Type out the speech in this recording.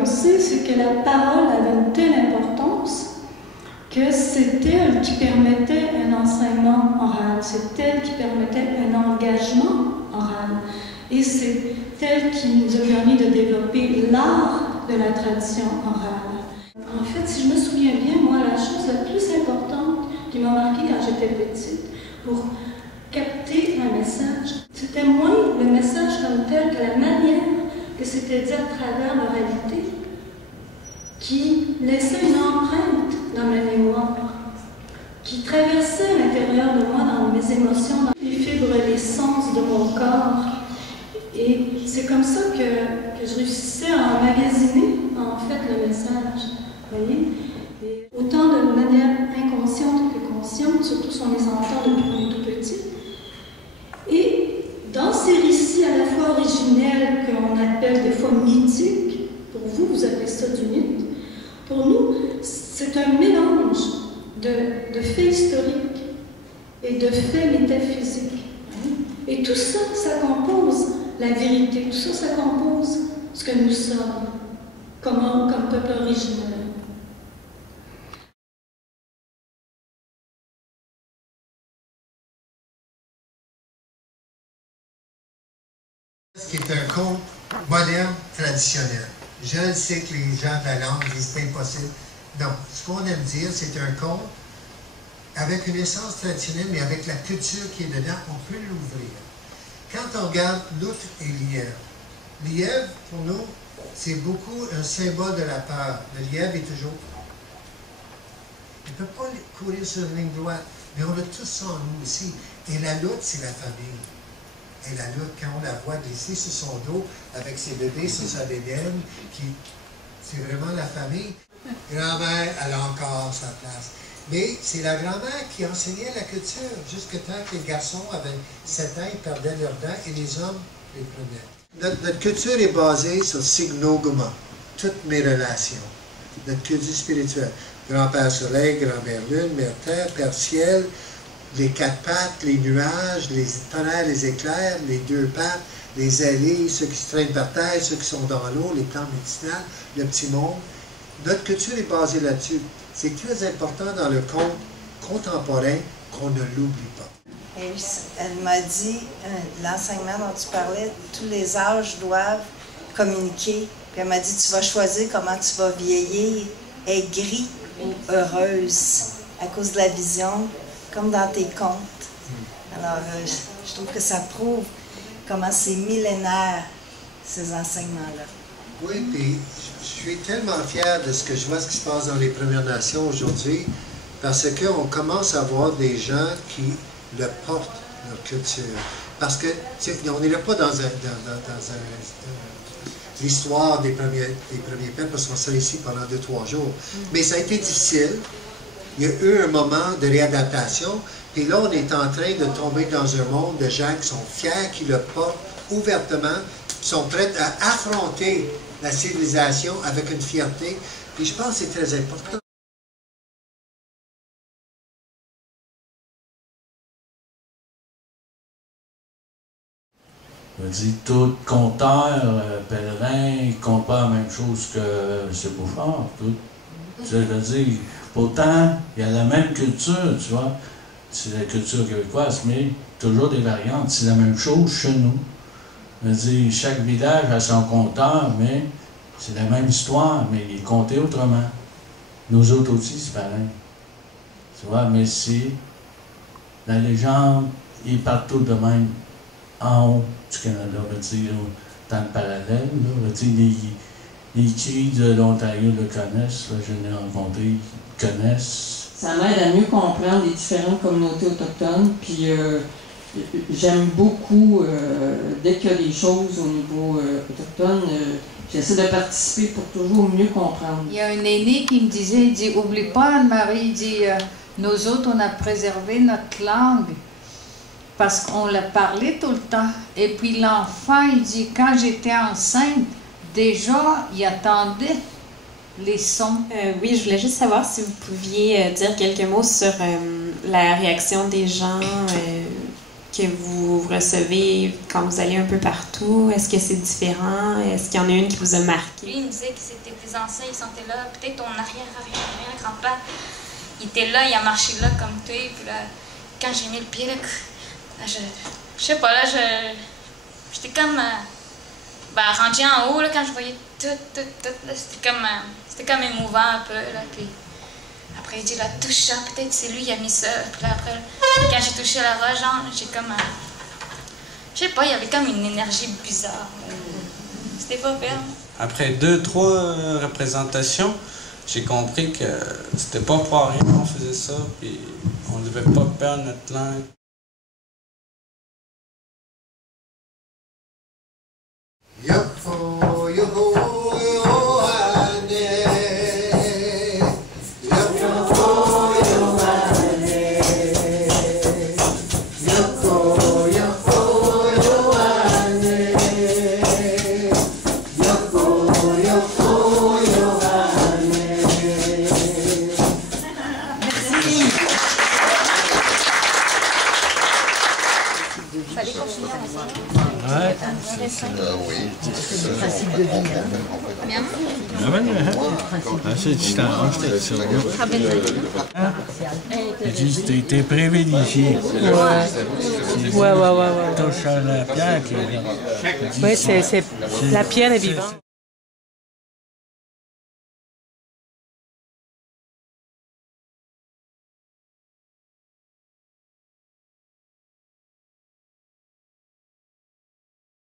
l'on sait, c'est que la parole avait une telle importance que c'est elle qui permettait un enseignement oral, c'est elle qui permettait un engagement oral. Et c'est elle qui nous a permis de développer l'art de la tradition orale. En fait, si je me souviens bien, moi, la chose la plus importante qui m'a marquée quand j'étais petite, pour capter un message, c'était moins le message comme tel que la manière que c'était dit à travers l'oralité, qui laissait une empreinte dans ma mémoire, qui traversait l'intérieur de moi, dans mes émotions, dans les fibres, les sens de mon corps. Et c'est comme ça que je réussissais à emmagasiner, en fait, le message. Vous voyez? Et autant de manière inconsciente que consciente, surtout si on les entend depuis qu'on est tout petit. Et dans ces récits à la fois originels, qu'on appelle des fois mythiques, pour vous, vous appelez ça du mythe, pour nous, c'est un mélange de faits historiques et de faits métaphysiques. Et tout ça, ça compose la vérité, tout ça, ça compose ce que nous sommes comme peuple originel. Ce qui est un conte moderne, traditionnel. Je sais que les gens de la langue disent c'est impossible. Non, ce qu'on aime dire, c'est un conte avec une essence traditionnelle, mais avec la culture qui est dedans, on peut l'ouvrir. Quand on regarde l'outre et lièvre, lièvre, pour nous, c'est beaucoup un symbole de la peur. Le lièvre est toujours... Il ne peut pas courir sur une ligne droite, mais on a tout ça en nous aussi. Et la loutre, c'est la famille. Et la loutre, quand on la voit glisser sur son dos, avec ses bébés sur sa bédaine, c'est vraiment la famille. Grand-mère, elle a encore sa place. Mais c'est la grand-mère qui enseignait la culture, jusqu'à temps que les garçons avaient 7 ans, ils perdaient leurs dents et les hommes les prenaient. Notre culture est basée sur Signoguma, toutes mes relations. Notre culture spirituelle. Grand-père soleil, grand-mère lune, mère terre, père ciel, les 4 pattes, les nuages, les tonnerres, les éclairs, les 2 pattes, les ailés, ceux qui se traînent par terre, ceux qui sont dans l'eau, les plantes médicinales, le petit monde. Notre culture est basée là-dessus. C'est très important dans le conte contemporain qu'on ne l'oublie pas. Et elle m'a dit, l'enseignement dont tu parlais, tous les âges doivent communiquer. Puis elle m'a dit, tu vas choisir comment tu vas vieillir, aigrie ou heureuse, à cause de la vision, comme dans tes contes. Alors, je trouve que ça prouve comment c'est millénaire, ces enseignements-là. Oui, puis je suis tellement fier de ce que je vois, ce qui se passe dans les Premières Nations aujourd'hui, parce qu'on commence à voir des gens qui le portent, leur culture. Parce que, on n'est pas dans l'histoire des premiers peuples, parce qu'on sera ici pendant 2-3 jours. Mais ça a été difficile. Il y a eu un moment de réadaptation, et là, on est en train de tomber dans un monde de gens qui sont fiers, qui le portent ouvertement, qui sont prêts à affronter la civilisation avec une fierté. Puis je pense que c'est très important. Je dis, tout conteur, pèlerin, il ne compte pas la même chose que M. Bouchard. Tout. Je veux dire, pourtant, il y a la même culture, tu vois. C'est la culture québécoise, mais toujours des variantes. C'est la même chose chez nous. Je veux dire, chaque village a son conteur, mais c'est la même histoire, mais il est compté autrement. Nous autres aussi, c'est pareil. Tu vois, mais c'est la légende est partout de même. En haut du Canada, on va dire, dans le parallèle, là, on va dire, les cris de l'Ontario le connaissent, là, je l'ai rencontré, ils connaissent. Ça m'aide à mieux comprendre les différentes communautés autochtones, puis j'aime beaucoup, dès qu'il y a des choses au niveau autochtone, j'essaie de participer pour toujours mieux comprendre. Il y a un aîné qui me disait, il dit, oublie pas Anne-Marie, il dit, nous autres, on a préservé notre langue. Parce qu'on l'a parlé tout le temps. Et puis l'enfant, il dit, quand j'étais enceinte, déjà, il attendait les sons. Oui, je voulais juste savoir si vous pouviez dire quelques mots sur la réaction des gens que vous recevez quand vous allez un peu partout? Est-ce que c'est différent? Est-ce qu'il y en a une qui vous a marqué? Lui, il me disait que c'était tes anciens, ils sont là. Peut-être ton arrière-grand-père, il était là, il a marché là comme toi. Puis là, quand j'ai mis le pied, là, je sais pas, là, j'étais comme rendu en haut, là, quand je voyais tout, là, c'était comme émouvant un peu, là, puis après, il dit, là, touche ça, peut-être c'est lui qui a mis ça. Puis là, après, quand j'ai touché la roche, genre, j'ai comme, je sais pas, il y avait comme une énergie bizarre. C'était pas bien. Après 2-3 représentations, j'ai compris que c'était pas pour rien qu'on faisait ça, puis on devait pas perdre notre langue. T'es privilégié. Ouais. Touche à la pierre. Oui, la pierre est vivante.